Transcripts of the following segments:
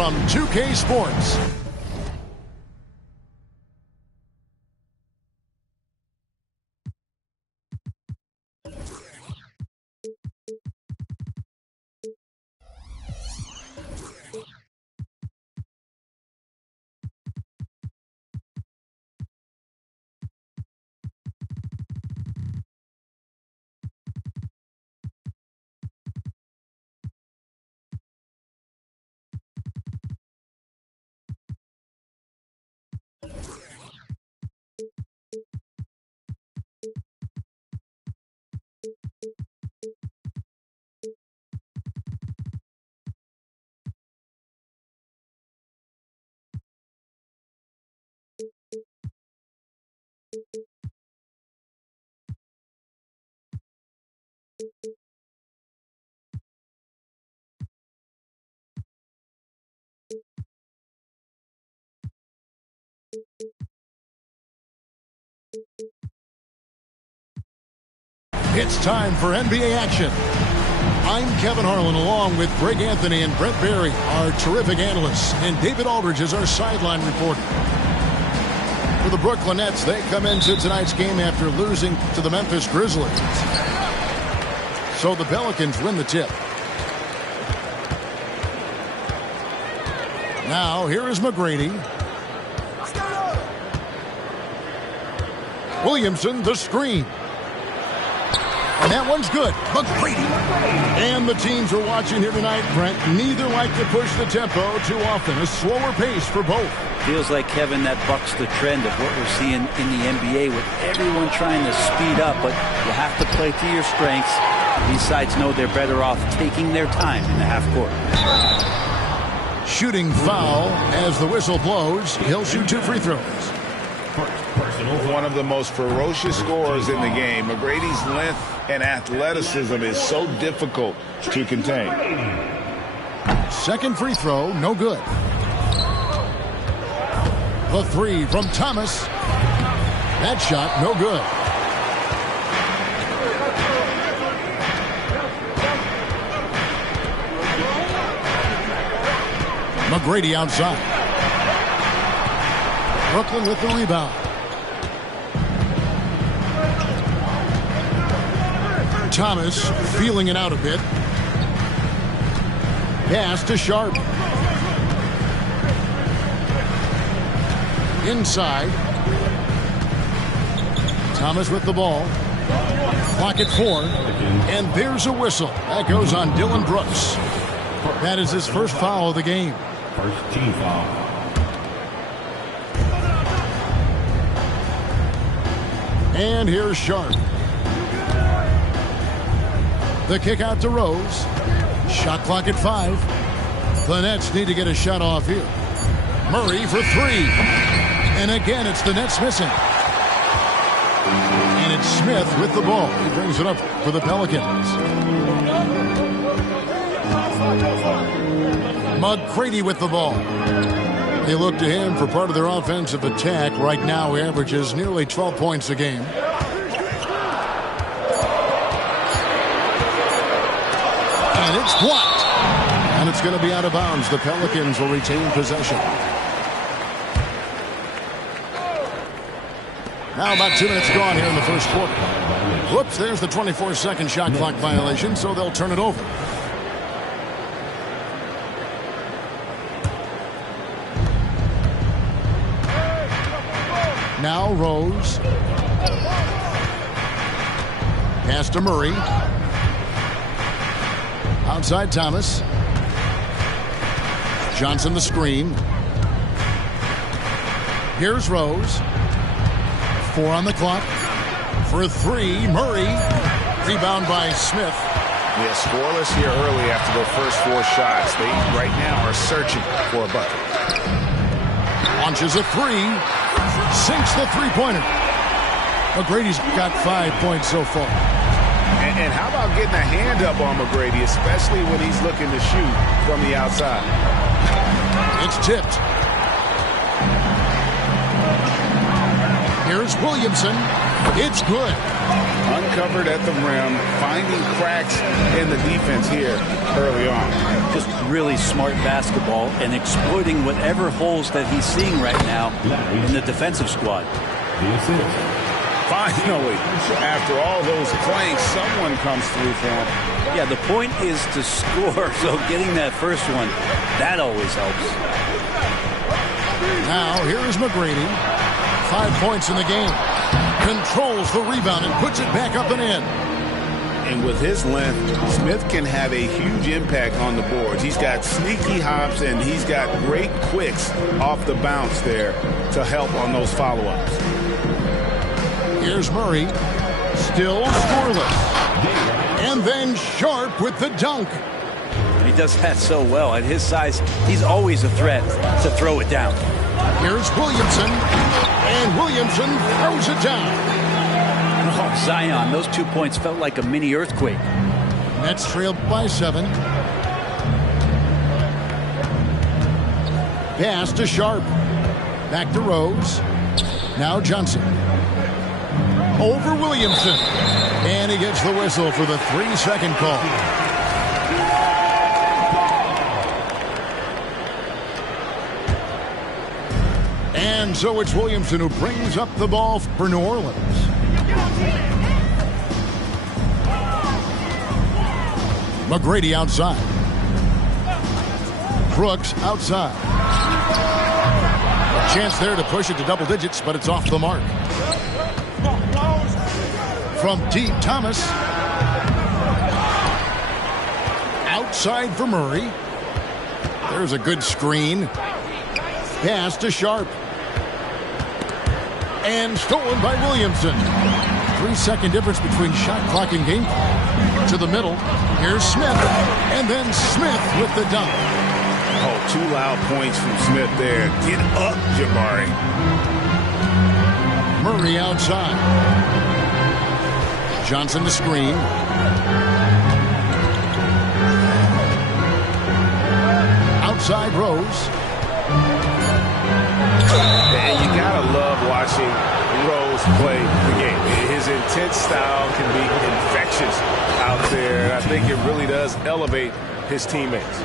from 2K Sports. It's time for NBA action. I'm Kevin Harlan along with Greg Anthony and Brett Barry, our terrific analysts, and David Aldridge is our sideline reporter. For the Brooklyn Nets, they come into tonight's game after losing to the Memphis Grizzlies. So the Pelicans win the tip. Now, here is McGrady. Williamson, the screen. And that one's good. McGrady. And the teams are watching here tonight, Brent. Neither like to push the tempo too often. A slower pace for both. Feels like, Kevin, that bucks the trend of what we're seeing in the NBA with everyone trying to speed up, but you have to play to your strengths. These sides know they're better off taking their time in the half court. Shooting foul as the whistle blows. He'll shoot 2 free throws. One of the most ferocious scorers in the game. McGrady's length and athleticism is so difficult to contain. Second free throw, no good. The 3 from Thomas. That shot, no good. McGrady outside. Brooklyn with the rebound. Thomas feeling it out a bit. Pass to Sharp. Inside. Thomas with the ball. Clock at 4. And there's a whistle. That goes on Dylan Brooks. That is his first foul of the game. First team foul. And here's Sharp. The kick out to Rose. Shot clock at 5. The Nets need to get a shot off here. Murray for 3. And again, it's the Nets missing. And it's Smith with the ball. He brings it up for the Pelicans. McGrady with the ball. They look to him for part of their offensive attack. Right now, he averages nearly 12 points a game. And it's blocked. And it's going to be out of bounds. The Pelicans will retain possession. Now about 2 minutes gone here in the first quarter. Whoops, there's the 24-second shot clock violation, so they'll turn it over. Now Rose. Pass to Murray. Outside Thomas. Johnson the screen. Here's Rose. 4 on the clock. For 3, Murray. Rebound by Smith. Yeah, scoreless here early after the first 4 shots. They right now are searching for a bucket. Launches a 3. Sinks the three-pointer. McGrady's got 5 points so far. And how about getting a hand up on McGrady, especially when he's looking to shoot from the outside? It's tipped. Here's Williamson. It's good. Uncovered at the rim, finding cracks in the defense here early on. Just really smart basketball and exploiting whatever holes that he's seeing right now in the defensive squad. Finally, after all those planks, someone comes through for him. Yeah, the point is to score, so getting that first one, that always helps. Now, here's McGrady. 5 points in the game. Controls the rebound and puts it back up and in. And with his length, Smith can have a huge impact on the boards. He's got sneaky hops, and he's got great quicks off the bounce there to help on those follow-ups. Here's Murray. Still scoreless. And then Sharp with the dunk. He does that so well. At his size, he's always a threat to throw it down. Here's Williamson. And Williamson throws it down. Oh, Zion, those 2 points felt like a mini earthquake. Nets trailed by 7. Pass to Sharp. Back to Rose. Now Johnson. Over Williamson. And he gets the whistle for the 3-second call. And so it's Williamson who brings up the ball for New Orleans. McGrady outside. Brooks outside. A chance there to push it to double digits, but it's off the mark. From deep, Thomas. Outside for Murray. There's a good screen. Pass to Sharp. And stolen by Williamson. 3-second difference between shot clock and game clock. To the middle. Here's Smith. And then Smith with the dunk. Oh, 2 loud points from Smith there. Get up, Jabari. Murray outside. Johnson the screen. Outside Rose. And you gotta love watching Rose play the game. His intense style can be infectious out there. And I think it really does elevate his teammates.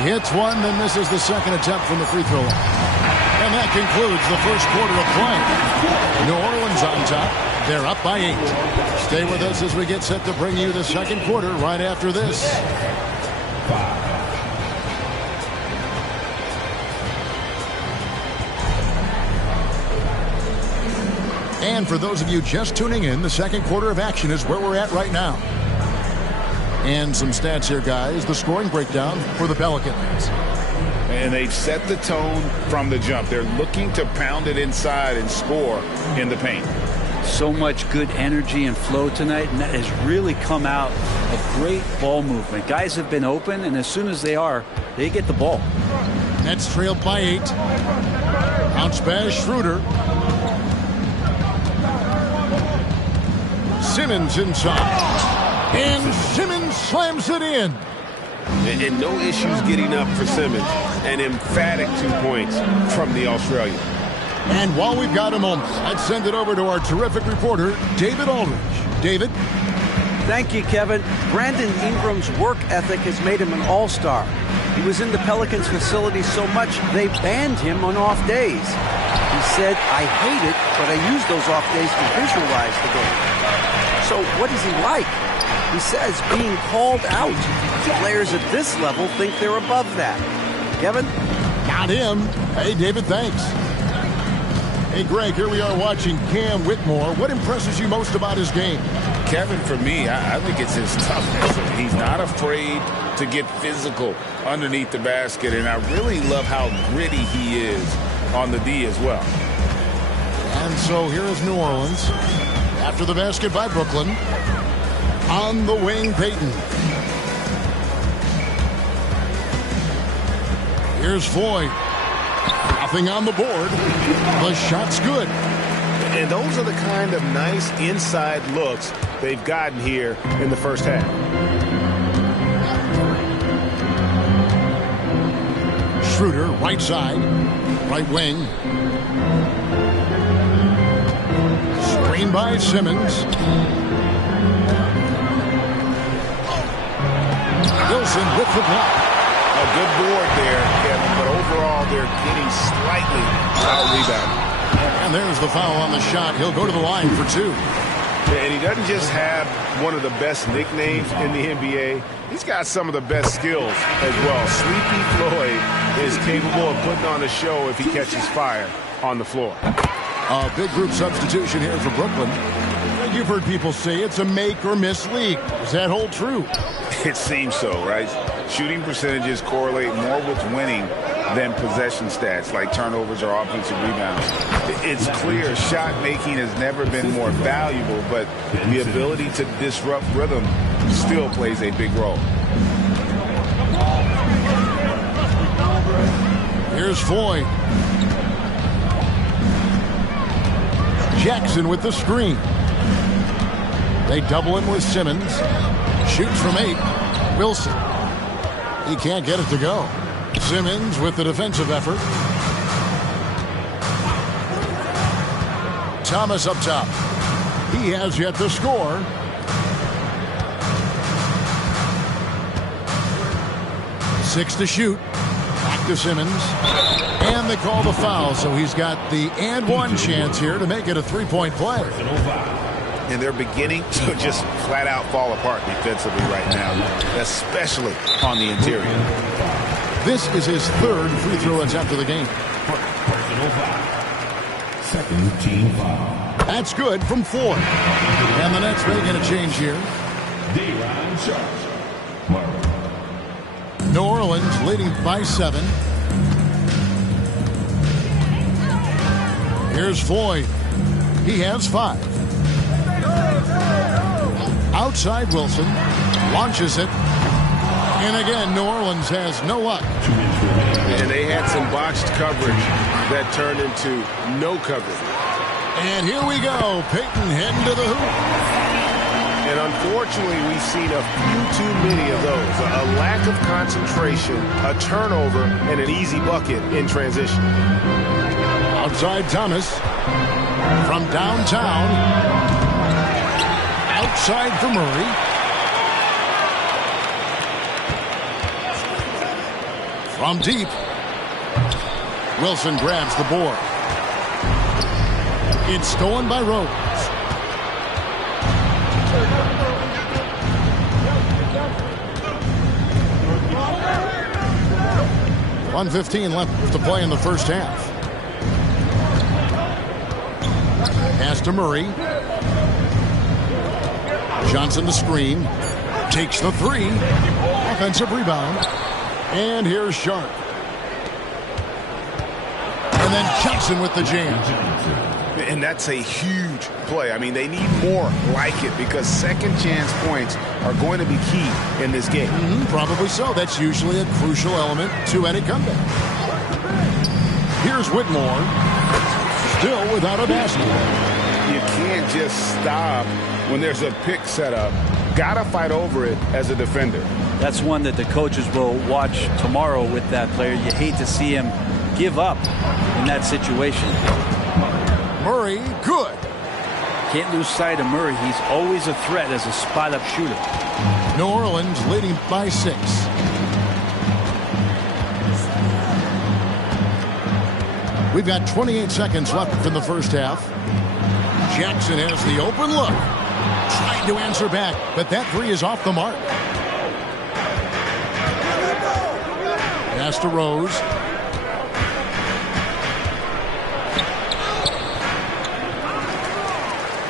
He hits one, then misses the second attempt from the free throw line. And that concludes the first quarter of play. New Orleans on top. They're up by 8. Stay with us as we get set to bring you the second quarter right after this. And for those of you just tuning in, the second quarter of action is where we're at right now. And some stats here, guys. The scoring breakdown for the Pelicans. And they've set the tone from the jump. They're looking to pound it inside and score in the paint. So much good energy and flow tonight, and that has really come out of great ball movement. Guys have been open, and as soon as they are, they get the ball. Nets trailed by 8. Bounce pass, Schroeder. Simmons inside. And Simmons slams it in. And no issues getting up for Simmons. An emphatic 2 points from the Australian. And while we've got a moment, let's send it over to our terrific reporter, David Aldridge. David? Thank you, Kevin. Brandon Ingram's work ethic has made him an all-star. He was in the Pelicans facility so much, they banned him on off days. He said, I hate it, but I use those off days to visualize the game. So what is he like? He says being called out. Players at this level think they're above that. Kevin? Not him. Hey, David, thanks. Hey, Greg, here we are watching Cam Whitmore. What impresses you most about his game? Kevin, for me, I think it's his toughness. He's not afraid to get physical underneath the basket, and I really love how gritty he is on the D as well. And so here is New Orleans. After the basket by Brooklyn. On the wing, Payton. Here's Floyd. Nothing on the board. The shot's good. And those are the kind of nice inside looks they've gotten here in the first half. Schroeder, right side. Right wing. Screen by Simmons. Wilson with the block. A good board there, Kevin, but overall they're getting slightly out-rebounded. And there's the foul on the shot. He'll go to the line for 2. And he doesn't just have one of the best nicknames in the NBA. He's got some of the best skills as well. Sleepy Floyd is capable of putting on a show if he catches fire on the floor. A big group substitution here for Brooklyn. You've heard people say it's a make or miss league. Does that hold true? It seems so, right? Shooting percentages correlate more with winning than possession stats like turnovers or offensive rebounds. It's clear shot making has never been more valuable, but the ability to disrupt rhythm still plays a big role. Here's Floyd. Jackson with the screen. They double him with Simmons. Shoots from 8. Wilson. He can't get it to go. Simmons with the defensive effort. Thomas up top. He has yet to score. Six to shoot. Back to Simmons. And they call the foul, so he's got the and one chance here to make it a three-point play. And they're beginning to just flat out fall apart defensively right now, especially on the interior. This is his third free throw attempt of the game. Second team foul. That's good from Floyd. And the Nets making a change here. Day'Ron Sharpe. New Orleans leading by 7. Here's Floyd. He has 5. Outside Wilson. Launches it. And again, New Orleans has no luck. And they had some botched coverage that turned into no coverage. And here we go. Payton heading to the hoop. And unfortunately, we've seen a few too many of those. A lack of concentration, a turnover, and an easy bucket in transition. Outside Thomas. From downtown. Outside for Murray. From deep. Wilson grabs the board. It's stolen by Rose. .115 left to play in the first half. Pass to Murray. Johnson the screen. Takes the 3. Offensive rebound. And here's Sharpe. And then Johnson with the jam. And that's a huge play. I mean, they need more like it because second chance points are going to be key in this game. Probably so. That's usually a crucial element to any comeback. Here's Whitmore. Still without a basket. You can't just stop when there's a pick set up. Gotta fight over it as a defender. That's one that the coaches will watch tomorrow with that player. You hate to see him give up in that situation. Murray, good. Can't lose sight of Murray. He's always a threat as a spot-up shooter. New Orleans leading by 6. We've got 28 seconds left in the first half. Jackson has the open look. Trying to answer back, but that 3 is off the mark. Pass to Rose.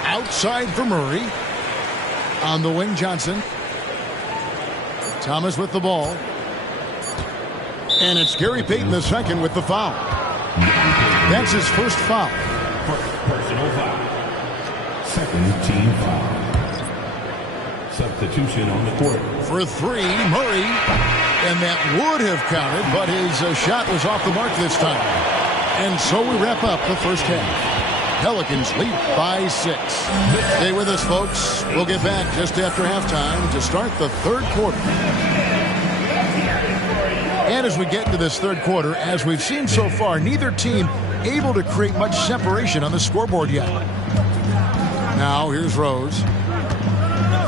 Outside for Murray. On the wing, Johnson. Thomas with the ball. And it's Gary Payton II with the foul. That's his first foul. Personal foul. Second team foul. Substitution on the court. For 3, Murray. And that would have counted, but his shot was off the mark this time. And so we wrap up the first half. Pelicans lead by 6. Stay with us, folks. We'll get back just after halftime to start the third quarter. And as we get into this third quarter, as we've seen so far, neither team able to create much separation on the scoreboard yet. Now here's Rose.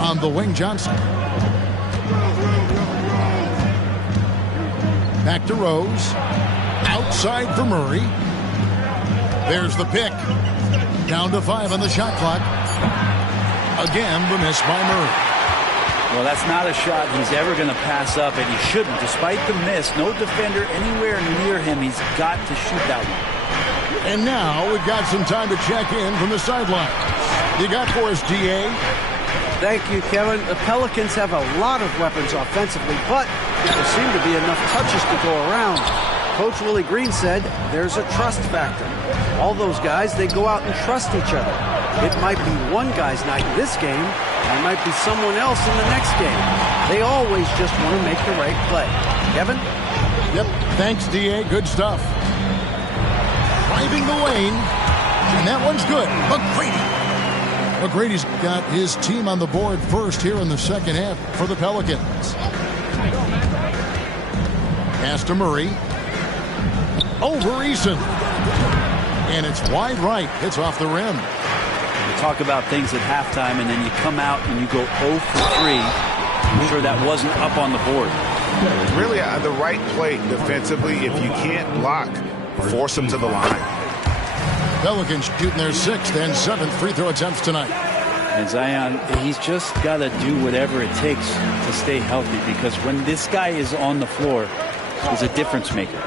On the wing, Johnson. Back to Rose. Outside for Murray. There's the pick. Down to 5 on the shot clock. Again, the miss by Murray. Well, that's not a shot he's ever going to pass up, and he shouldn't. Despite the miss, no defender anywhere near him. He's got to shoot that one. And now we've got some time to check in from the sideline. You got for us, D.A.? Thank you, Kevin. The Pelicans have a lot of weapons offensively, but there seem to be enough touches to go around. Coach Willie Green said there's a trust factor. All those guys, they go out and trust each other. It might be one guy's night in this game, and it might be someone else in the next game. They always just want to make the right play. Kevin? Yep. Thanks, D.A. Good stuff. Driving the lane, and that one's good. McGrady. McGrady's got his team on the board first here in the second half for the Pelicans. Pass to Murray. Over Eason. And it's wide right. Hits off the rim. You talk about things at halftime, and then you come out and you go 0 for 3. I'm sure that wasn't up on the board. Really the right play defensively. If you can't block, force them to the line. Pelicans shooting their 6th and 7th free throw attempts tonight. And Zion, he's just got to do whatever it takes to stay healthy, because when this guy is on the floor, he's a difference maker.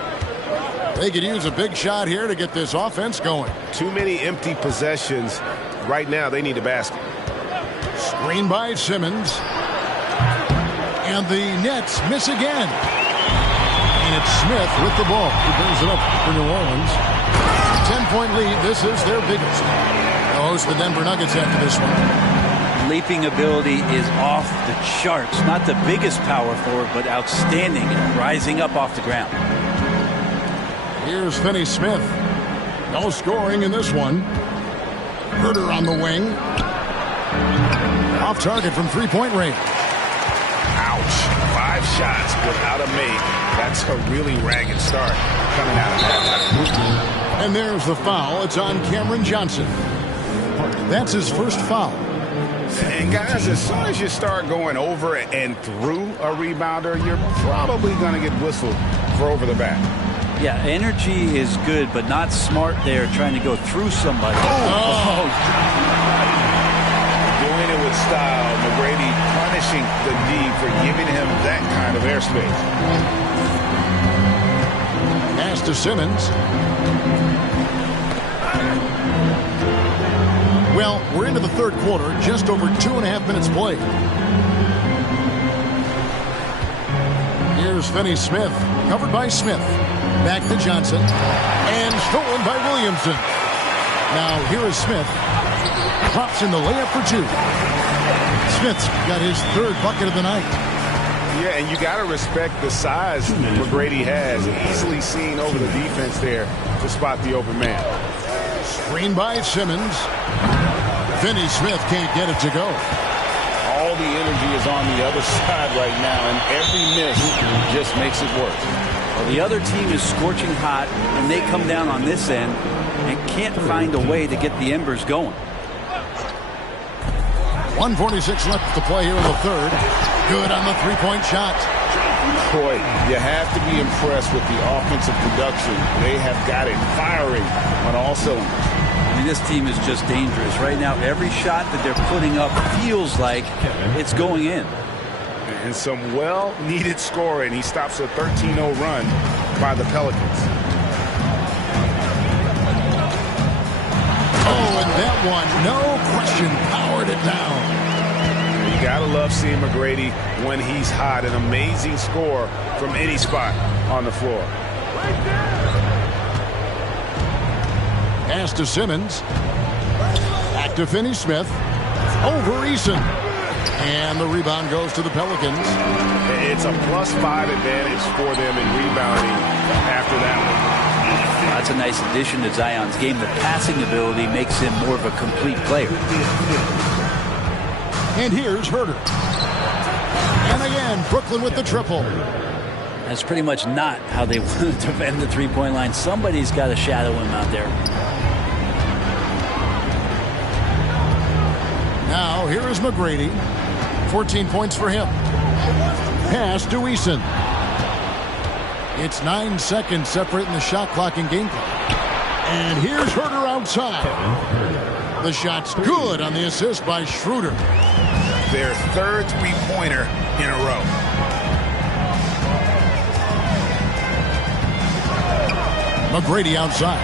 They could use a big shot here to get this offense going. Too many empty possessions. Right now, they need a basket. Screen by Simmons. And the Nets miss again. And it's Smith with the ball. He brings it up for New Orleans. 10-point lead. This is their biggest. They'll host the Denver Nuggets after this one. Leaping ability is off the charts. Not the biggest power forward, but outstanding, rising up off the ground. Here's Finney Smith. No scoring in this one. Herter on the wing. Off target from three-point range. Ouch. 5 shots without a make. That's a really ragged start coming out of halftime. And there's the foul. It's on Cameron Johnson. That's his first foul. And guys, as soon as you start going over and through a rebounder, you're probably going to get whistled for over the back. Yeah, energy is good, but not smart there trying to go through somebody. Doing it with style. McGrady punishing the D for giving him that kind of airspace. Pass to Simmons. Well, we're into the third quarter, just over 2.5 minutes played. Here's Finney Smith, covered by Smith. Back to Johnson, and stolen by Williamson. Now here is Smith. Drops in the layup for 2. Smith's got his 3rd bucket of the night. Yeah, and you got to respect the size McGrady has. Easily seen over the defense there to spot the open man. Screen by Simmons. Finney Smith can't get it to go. All the energy is on the other side right now, and every miss just makes it worse. Well, the other team is scorching hot, and they come down on this end and can't find a way to get the embers going. 1:46 left to play here in the third. Good on the three-point shot. Boy, you have to be impressed with the offensive production. They have got it firing on all cylinders. I mean, this team is just dangerous. Right now, every shot that they're putting up feels like it's going in. And some well-needed scoring. He stops a 13-0 run by the Pelicans. Oh, and that one, no question, powered it down. You got to love seeing McGrady when he's hot. An amazing score from any spot on the floor. Pass to Simmons. Back to Finney Smith. Over Eason. And the rebound goes to the Pelicans. It's a +5 advantage for them in rebounding after that one. That's a nice addition to Zion's game. The passing ability makes him more of a complete player. And here's Herter. And again, Brooklyn with the triple. That's pretty much not how they want to defend the three-point line. Somebody's got to shadow him out there. Now here is McGrady. 14 points for him. Pass to Eason. It's 9 seconds separating the shot clock and game clock. And here's Herter outside. The shot's good on the assist by Schroeder. Their third three-pointer in a row. McGrady outside.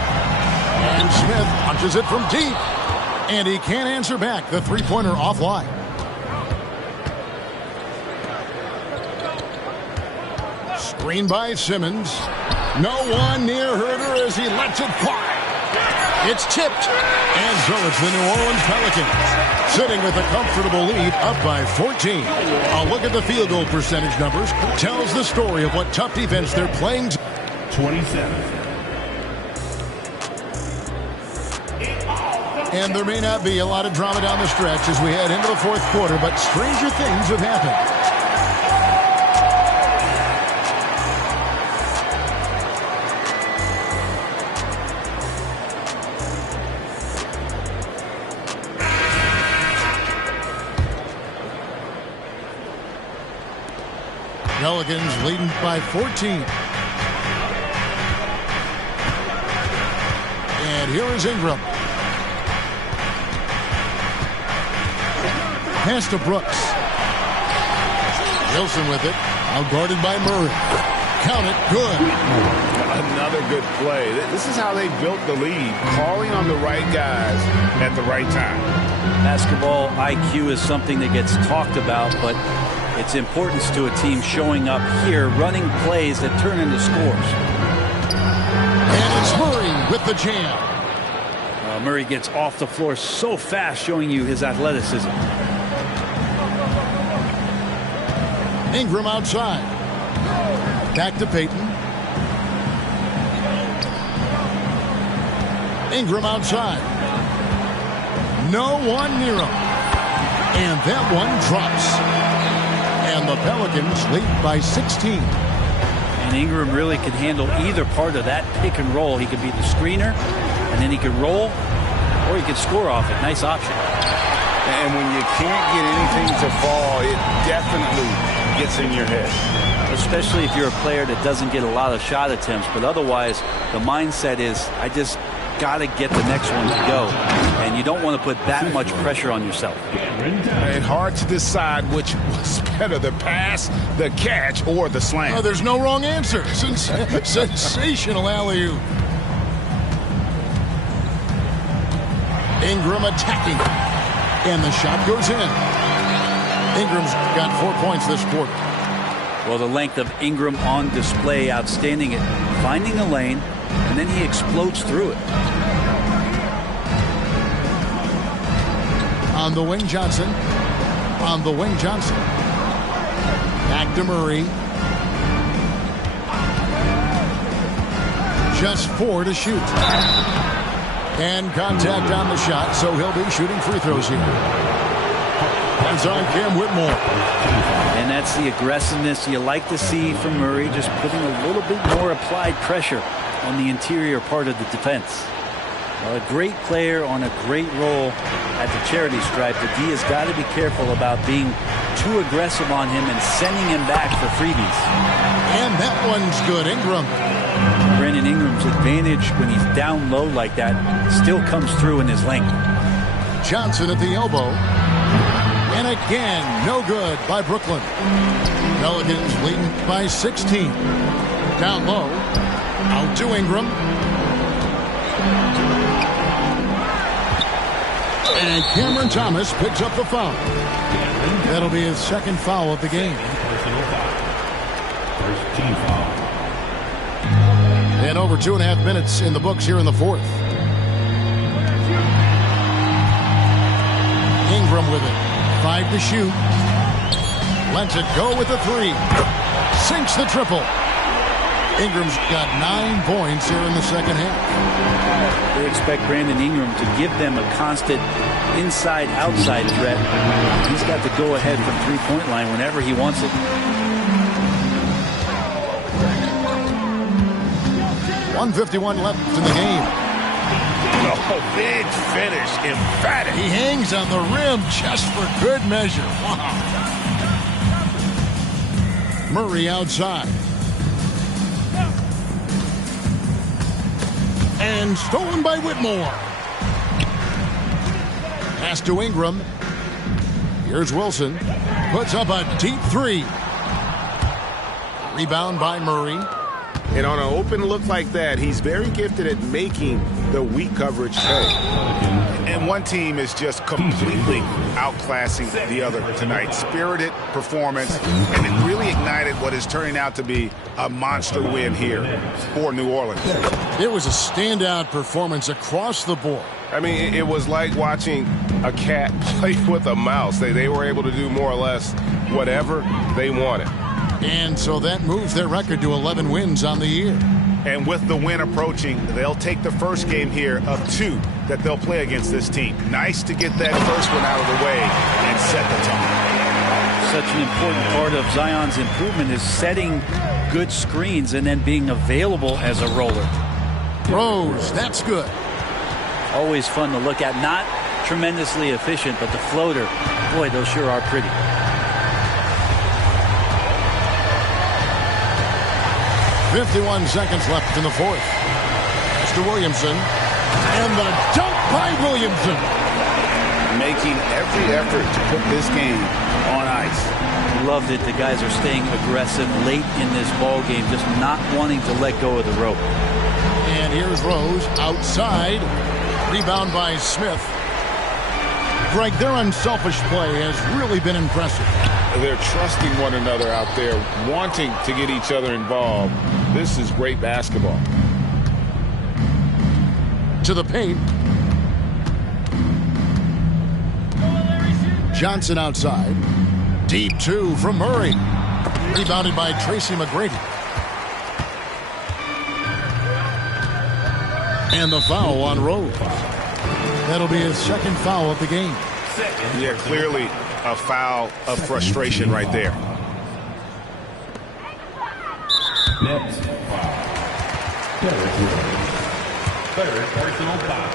And Smith punches it from deep. And he can't answer back. The three-pointer offline. Screen by Simmons. No one near Herter as he lets it fly. It's tipped. And so it's the New Orleans Pelicans sitting with a comfortable lead up by 14. A look at the field goal percentage numbers tells the story of what tough defense they're playing. 27. And there may not be a lot of drama down the stretch as we head into the fourth quarter, but stranger things have happened. Pelicans leading by 14. And here is Ingram. Pass to Brooks. Wilson with it. Outguarded by Murray. Count it. Good. Another good play. This is how they built the lead. Calling on the right guys at the right time. Basketball IQ is something that gets talked about, but its importance to a team showing up here, running plays that turn into scores. And it's Murray with the jam. Murray gets off the floor so fast, showing you his athleticism. Ingram outside. Back to Payton. Ingram outside. No one near him. And that one drops. And the Pelicans lead by 16. And Ingram really can handle either part of that pick and roll. He could be the screener, and then he could roll, or he could score off it. Nice option. And when you can't get anything to fall, it definitely gets in your head. Especially if you're a player that doesn't get a lot of shot attempts. But otherwise, the mindset is, I just got to get the next one to go. And you don't want to put that much pressure on yourself. And hard to decide which was better, the pass, the catch, or the slam. Oh, there's no wrong answer. Sensational alley-oop. Ingram attacking. And the shot goes in. Ingram's got 4 points this quarter. Well, the length of Ingram on display, outstanding at finding the lane, and then he explodes through it. On the wing, Johnson. On the wing, Johnson. Back to Murray. Just 4 to shoot. And contact on the shot, so he'll be shooting free throws here. Hands on Cam Whitmore. And that's the aggressiveness you like to see from Murray, just putting a little bit more applied pressure on the interior part of the defense. A great player on a great role at the charity stripe. The D has got to be careful about being too aggressive on him and sending him back for freebies. And that one's good. Ingram. Brandon Ingram's advantage when he's down low like that still comes through in his length. Johnson at the elbow. And again, no good by Brooklyn. Pelicans leading by 16. Down low. Out to Ingram. And Cameron Thomas picks up the foul. That'll be his second foul of the game. First team foul. And over 2.5 minutes in the books here in the fourth. Ingram with it. 5 to shoot. Lets it go with the 3. Sinks the triple. Ingram's got 9 points here in the second half. They expect Brandon Ingram to give them a constant inside-outside threat. He's got to go ahead from three-point line whenever he wants it. 1:51 left in the game. Oh, big finish, emphatic. He hangs on the rim just for good measure. Wow. Murray outside. And stolen by Whitmore. Pass to Ingram. Here's Wilson. Puts up a deep three. Rebound by Murray. And on an open look like that, he's very gifted at making the weak coverage pay. And one team is just completely outclassing the other tonight. Spirited performance, and it really ignited what is turning out to be a monster win here for New Orleans. It was a standout performance across the board. I mean, it was like watching a cat play with a mouse. They were able to do more or less whatever they wanted. And so that moves their record to 11 wins on the year. And with the win approaching, they'll take the first game here of 2 that they'll play against this team. Nice to get that first one out of the way and set the tone. Such an important part of Zion's improvement is setting good screens and then being available as a roller. Rose, that's good. Always fun to look at. Not tremendously efficient, but the floater, boy, those sure are pretty. 51 seconds left in the fourth. Mr. Williamson. And the dunk by Williamson. Making every effort to put this game on ice. Loved it. The guys are staying aggressive late in this ball game, just not wanting to let go of the rope. And here's Rose outside. Rebound by Smith. Greg, their unselfish play has really been impressive. They're trusting one another out there, wanting to get each other involved. This is great basketball. To the paint. Johnson outside. Deep 2 from Murray. Rebounded by Tracy McGrady. And the foul on Rose. That'll be his second foul of the game. Yeah, clearly a foul of frustration right there. Next foul. Third personal foul.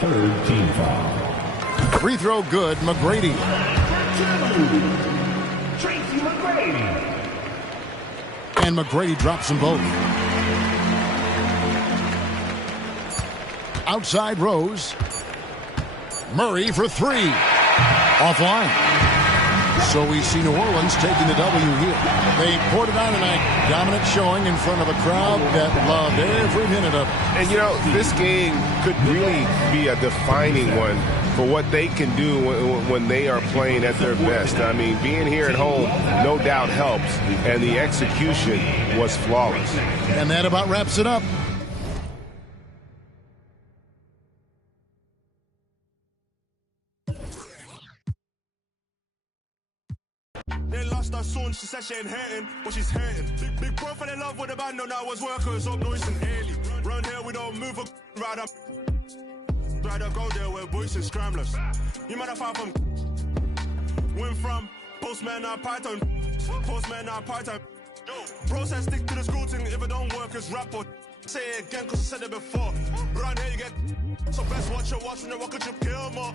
Third team foul. Free throw good, McGrady. Tracy McGrady. And McGrady drops them both. Outside Rose. Murray for 3. Offline. So we see New Orleans taking the W here. They poured it on tonight. Dominant showing in front of a crowd that loved every minute of it. And, you know, this game could really be a defining one for what they can do when they are playing at their best. I mean, being here at home no doubt helps, and the execution was flawless. And that about wraps it up. They lost her soon, she said she ain't hating, but she's hating. Big bro fell in love with the band, no, now was workers, up noise and Haley. Round here we don't move a ride up. Rather go there where boys and scramblers. You might have found from went from postman or Python. Postman or Python. Bro said stick to the school thing, if it don't work, it's rap or say it again, cause I said it before. Round here you get so best watch your watch and the rocket trip kill more.